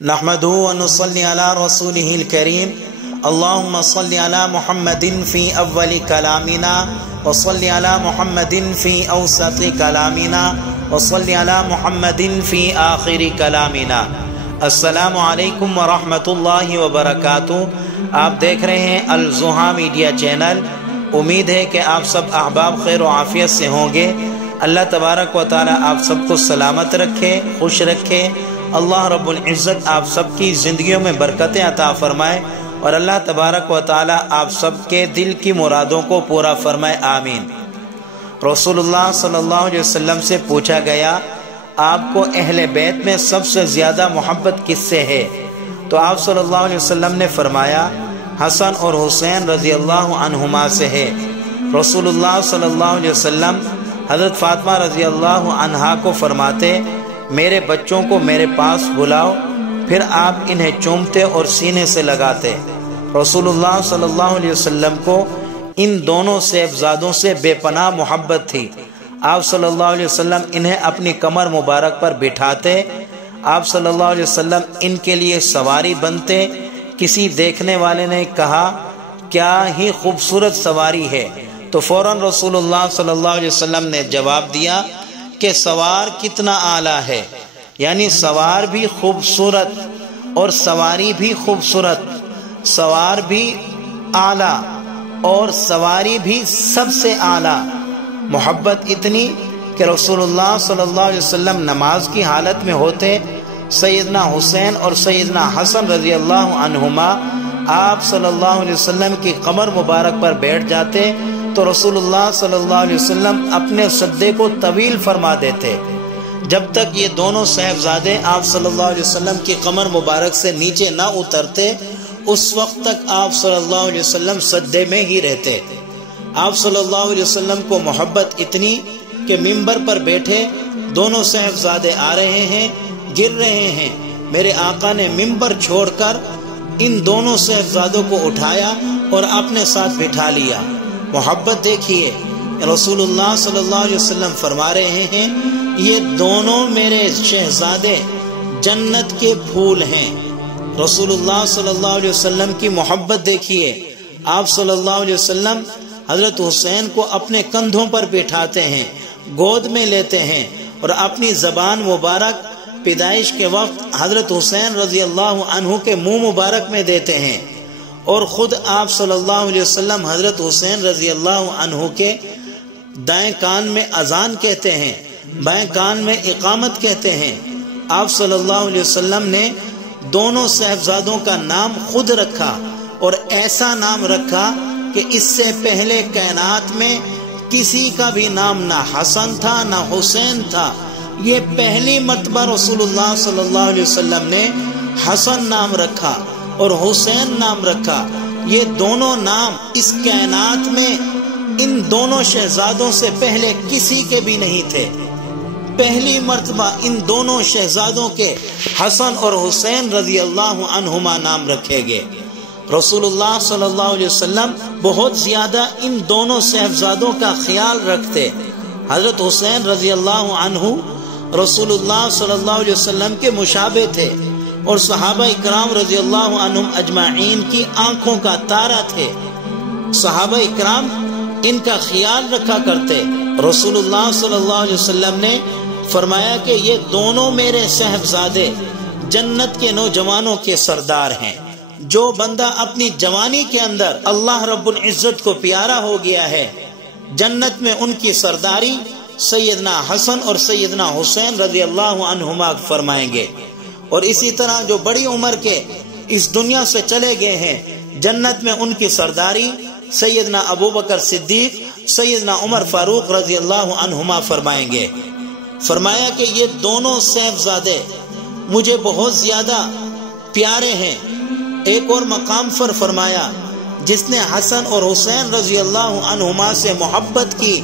نحمده ونصلي على رسوله الكريم اللهم صل على محمد في أول كلامنا وصل على محمد في أوسط كلامنا وصل على محمد في آخر كلامنا۔ السلام علیکم ورحمۃ اللہ وبرکاتہ۔ آپ دیکھ رہے ہیں الضحیٰ میڈیا چینل۔ امید ہے کہ آپ سب احباب خیر و عافیت سے ہوں گے۔ اللہ تبارک و تعالی آپ سب کو سلامت رکھے، خوش رکھے۔ اللہ رب العزت آپ سب کی زندگیوں میں برکتیں عطا فرمائے اور اللہ تبارک و تعالی آپ سب کے دل کی مرادوں کو پورا فرمائے، آمین۔ رسول اللہ صلی اللہ علیہ وسلم سے پوچھا گیا، آپ کو اہل بیت میں سب سے زیادہ محبت کس سے ہے؟ تو آپ صلی اللہ علیہ وسلم نے فرمایا، حسن اور حسین رضی اللہ عنہما سے ہے۔ رسول اللہ صلی اللہ علیہ وسلم حضرت فاطمہ رضی اللہ عنہا کو فرماتے، میرے بچوں کو میرے پاس بلاؤ، پھر آپ انہیں چومتے اور سینے سے لگاتے۔ رسول اللہ صلی اللہ علیہ وسلم کو ان دونوں صاحبزادوں سے بے پناہ محبت تھی۔ آپ صلی اللہ علیہ وسلم انہیں اپنی کمر مبارک پر بٹھاتے، آپ صلی اللہ علیہ وسلم ان کے لیے سواری بنتے۔ کسی دیکھنے والے نے کہا، کیا ہی خوبصورت سواری ہے، تو فوراً رسول اللہ صلی اللہ علیہ وسلم نے جواب دیا کہ سوار کتنا اعلیٰ ہے، یعنی سوار بھی خوبصورت اور سواری بھی خوبصورت، سوار بھی اعلیٰ اور سواری بھی سب سے اعلیٰ۔ محبت اتنی کہ رسول اللہ صلی اللہ علیہ وسلم نماز کی حالت میں ہوتے، سیدنا حسین اور سیدنا حسن رضی اللہ عنہما آپ صلی اللہ علیہ وسلم کی قمر مبارک پر بیٹھ جاتے تو رسول اللہ صلی اللہ علیہ وسلم اپنے سجدے کو طویل فرما دیتے۔ جب تک یہ دونوں صاحبزادے آپ صلی اللہ علیہ وسلم کی قمر مبارک سے نیچے نہ اترتے، اس وقت تک آپ صلی اللہ علیہ وسلم سجدے میں ہی رہتے۔ آپ صلی اللہ علیہ وسلم کو محبت اتنی کہ منبر پر بیٹھے دونوں صاحبزادے آ رہے ہیں، گر رہے ہیں، میرے آقا نے منبر چھوڑ کر ان دونوں صاحبزادوں کو اٹھایا اور اپنے ساتھ بٹھا لیا۔ محبت دیکھیے، رسول اللہ صلی اللہ علیہ وسلم فرما رہے ہیں، یہ دونوں میرے شہزادے جنت کے پھول ہیں۔ رسول اللہ صلی اللہ علیہ وسلم کی محبت دیکھیے، آپ صلی اللہ علیہ وسلم حضرت حسین کو اپنے کندھوں پر بٹھاتے ہیں، گود میں لیتے ہیں اور اپنی زبان مبارک پیدائش کے وقت حضرت حسین رضی اللہ عنہ کے منہ مبارک میں دیتے ہیں، اور خود آپ صلی اللہ علیہ وسلم حضرت حسین رضی اللہ عنہ کے دائیں کان میں اذان کہتے ہیں، بائیں کان میں اقامت کہتے ہیں۔ آپ صلی اللہ علیہ وسلم نے دونوں صاحبزادوں کا نام خود رکھا اور ایسا نام رکھا کہ اس سے پہلے کائنات میں کسی کا بھی نام نہ حسن تھا نہ حسین تھا۔ یہ پہلی مرتبہ رسول اللہ صلی اللہ علیہ وسلم نے حسن نام رکھا اور حسین نام رکھا۔ یہ دونوں نام اس کائنات میں ان دونوں شہزادوں سے پہلے کسی کے بھی نہیں تھے۔ پہلی مرتبہ ان دونوں شہزادوں کے حسن اور حسین رضی اللہ عنہما نام رکھے گئے۔ رسول اللہ صلی اللہ علیہ وسلم بہت زیادہ ان دونوں صاحبزادوں کا خیال رکھتے۔ حضرت حسین رضی اللہ عنہ رسول اللہ صلی اللہ علیہ وسلم کے مشابہ تھے اور صحابہ اکرام رضی اللہ عنہم اجمعین کی آنکھوں کا تارا تھے۔ صحابہ اکرام ان کا خیال رکھا کرتے۔ رسول اللہ صلی اللہ علیہ وسلم نے فرمایا کہ یہ دونوں میرے صاحبزادے جنت کے نوجوانوں کے سردار ہیں۔ جو بندہ اپنی جوانی کے اندر اللہ رب العزت کو پیارا ہو گیا ہے، جنت میں ان کی سرداری سیدنا حسن اور سیدنا حسین رضی اللہ عنہما فرمائیں گے۔ اور اسی طرح جو بڑی عمر کے اس دنیا سے چلے گئے ہیں، جنت میں ان کی سرداری سیدنا ابوبکر صدیق، سیدنا عمر فاروق رضی اللہ عنہما فرمائیں گے۔ فرمایا کہ یہ دونوں صاحبزادے مجھے بہت زیادہ پیارے ہیں۔ ایک اور مقام پر فرمایا، جس نے حسن اور حسین رضی اللہ عنہما سے محبت کی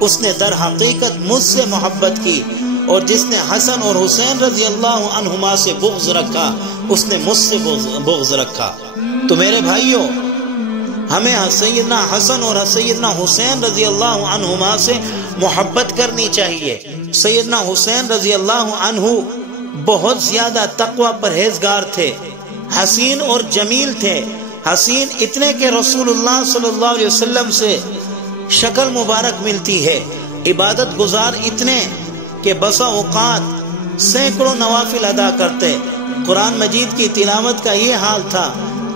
اس نے در حقیقت مجھ سے محبت کی، اور جس نے حسن اور حسین رضی اللہ عنہما سے بغض رکھا اس نے مجھ سے بغض رکھا۔ تو میرے بھائیوں، ہمیں سیدنا حسن اور سیدنا حسین رضی اللہ عنہما سے محبت کرنی چاہیے۔ سیدنا حسین رضی اللہ عنہ بہت زیادہ تقوی پرہیزگار تھے، حسین اور جمیل تھے۔ حسین اتنے کہ رسول اللہ صلی اللہ علیہ وسلم سے شکل مبارک ملتی ہے، عبادت گزار اتنے کہ بسا اوقات سینکڑوں نوافل ادا کرتے۔ قرآن مجید کی تلاوت کا یہ حال تھا،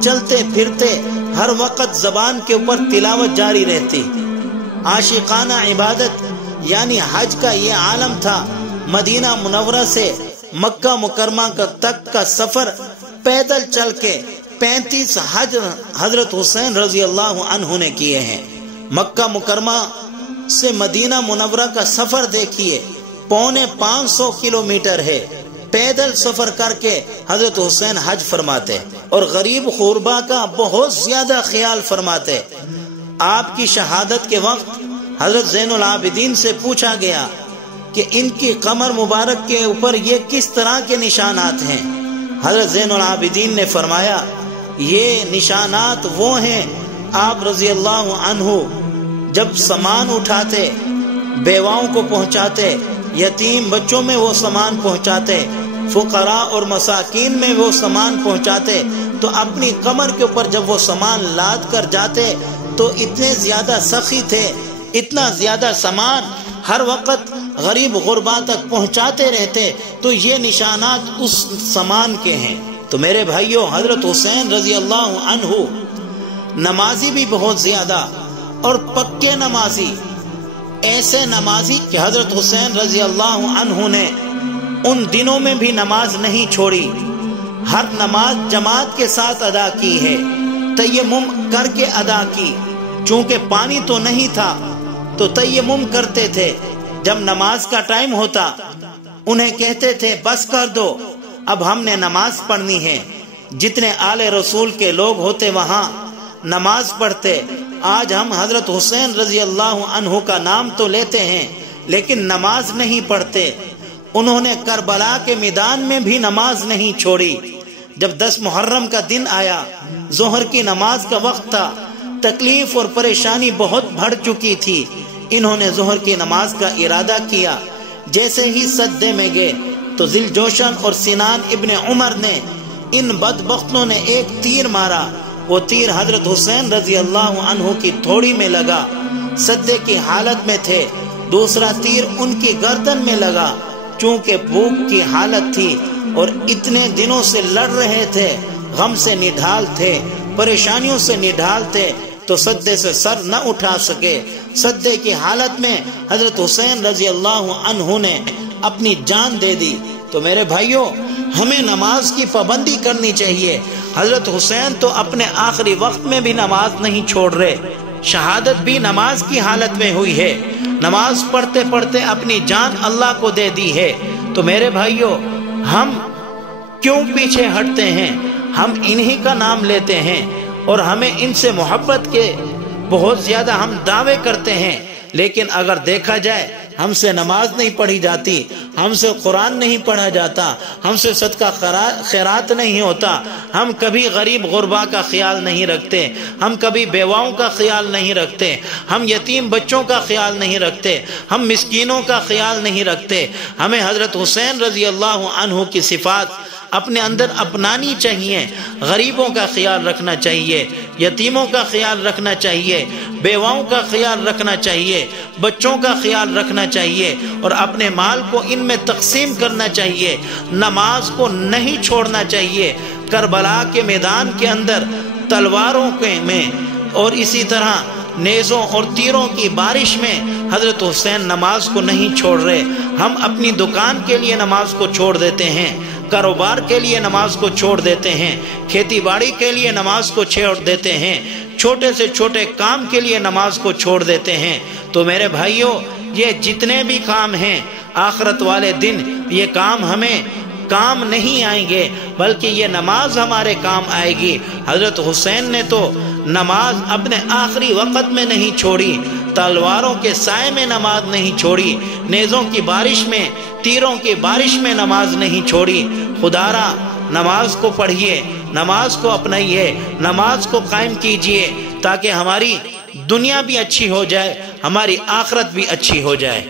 چلتے پھرتے ہر وقت زبان کے اوپر تلاوت جاری رہتی۔ عاشقانہ عبادت یعنی حج کا یہ عالم تھا۔ مدینہ منورہ سے مکہ مکرمہ تک کا سفر پیدل چل کے 35 حج حضرت حسین رضی اللہ عنہ نے کیے ہیں۔ مکہ مکرمہ سے مدینہ منورہ کا سفر دیکھیے، 550 کلومیٹر ہے۔ پیدل سفر کر کے حضرت حسین حج فرماتے اور غریب غربا کا بہت زیادہ خیال فرماتے۔ آپ کی شہادت کے وقت حضرت زین العابدین سے پوچھا گیا کہ ان کی قمر مبارک کے اوپر یہ کس طرح کے نشانات ہیں؟ حضرت زین العابدین نے فرمایا یہ نشانات وہ ہیں، آپ رضی اللہ عنہ جب سامان اٹھاتے، بیواؤں کو پہنچاتے، یتیم بچوں میں وہ سامان پہنچاتے، فقراء اور مساکین میں وہ سامان پہنچاتے، تو اپنی کمر کے اوپر جب وہ سامان لاد کر جاتے تو اتنے زیادہ سخی تھے، اتنا زیادہ سامان ہر وقت غریب غربا تک پہنچاتے رہتے، تو یہ نشانات اس سامان کے ہیں۔ تو میرے بھائیوں، حضرت حسین رضی اللہ عنہ نمازی بھی بہت زیادہ اور پکے نمازی، ایسے نمازی کہ حضرت حسین رضی اللہ عنہ نے ان دنوں میں بھی نماز نہیں چھوڑی، ہر نماز جماعت کے ساتھ ادا کی ہے، تیمم کر کے ادا کی۔ چونکہ پانی تو نہیں تھا تو تیمم کرتے تھے، جب نماز کا ٹائم ہوتا انہیں کہتے تھے بس کر دو، اب ہم نے نماز پڑھنی ہے۔ جتنے آل رسول کے لوگ ہوتے وہاں نماز پڑھتے۔ آج ہم حضرت حسین رضی اللہ عنہ کا نام تو لیتے ہیں لیکن نماز نہیں پڑھتے۔ انہوں نے کربلا کے میدان میں بھی نماز نہیں چھوڑی۔ جب 10 محرم کا دن آیا، ظہر کی نماز کا وقت تھا، تکلیف اور پریشانی بہت بڑھ چکی تھی، انہوں نے ظہر کی نماز کا ارادہ کیا۔ جیسے ہی سجدے میں گئے تو ذل جوشن اور سنان ابن عمر نے ان بدبختوں نے ایک تیر مارا، وہ تیر حضرت حسین رضی اللہ عنہ کی تھوڑی میں لگا، سجدے کی حالت میں تھے۔ دوسرا تیر ان کی گردن میں لگا، چونکہ بھوک کی حالت تھی اور اتنے دنوں سے لڑ رہے تھے، غم سے نڈھال تھے، پریشانیوں سے نڈھال تھے، تو سجدے سے سر نہ اٹھا سکے۔ سجدے کی حالت میں حضرت حسین رضی اللہ عنہ نے اپنی جان دے دی۔ تو میرے بھائیوں، ہمیں نماز کی پابندی کرنی چاہیے۔ حضرت حسین تو اپنے آخری وقت میں بھی نماز نہیں چھوڑ رہے، شہادت بھی نماز کی حالت میں ہوئی ہے، نماز پڑھتے پڑھتے اپنی جان اللہ کو دے دی ہے۔ تو میرے بھائیوں، ہم کیوں پیچھے ہٹتے ہیں؟ ہم انہی کا نام لیتے ہیں اور ہمیں ان سے محبت کے بہت زیادہ ہم دعوے کرتے ہیں، لیکن اگر دیکھا جائے ہم سے نماز نہیں پڑھی جاتی، ہم سے قرآن نہیں پڑھا جاتا، ہم سے صدقہ خیرات نہیں ہوتا، ہم کبھی غریب غربا کا خیال نہیں رکھتے، ہم کبھی بیواؤں کا خیال نہیں رکھتے، ہم یتیم بچوں کا خیال نہیں رکھتے، ہم مسکینوں کا خیال نہیں رکھتے۔ ہمیں حضرت حسین رضی اللہ عنہ کی صفات اپنے اندر اپنانی چاہیے، غریبوں کا خیال رکھنا چاہیے، یتیموں کا خیال رکھنا چاہیے، بیواؤں کا خیال رکھنا چاہیے، بچوں کا خیال رکھنا چاہیے، اور اپنے مال کو ان میں تقسیم کرنا چاہیے۔ نماز کو نہیں چھوڑنا چاہیے۔ کربلا کے میدان کے اندر تلواروں کے میں اور اسی طرح نیزوں اور تیروں کی بارش میں حضرت حسین نماز کو نہیں چھوڑ رہے۔ ہم اپنی دکان کے لیے نماز کو چھوڑ دیتے ہیں، کاروبار کے لیے نماز کو چھوڑ دیتے ہیں، کھیتی باڑی کے لیے نماز کو چھوڑ دیتے ہیں، چھوٹے سے چھوٹے کام کے لیے نماز کو چھوڑ دیتے ہیں۔ تو میرے بھائیوں، یہ جتنے بھی کام ہیں آخرت والے دن یہ کام ہمیں کام نہیں آئیں گے، بلکہ یہ نماز ہمارے کام آئے گی۔ حضرت حسین نے تو نماز اپنے آخری وقت میں نہیں چھوڑی، تلواروں کے سائے میں نماز نہیں چھوڑی، نیزوں کی بارش میں، تیروں کی بارش میں نماز نہیں چھوڑی۔ خدا را نماز کو پڑھیے، نماز کو اپنائیے، نماز کو قائم کیجیے، تاکہ ہماری دنیا بھی اچھی ہو جائے، ہماری آخرت بھی اچھی ہو جائے۔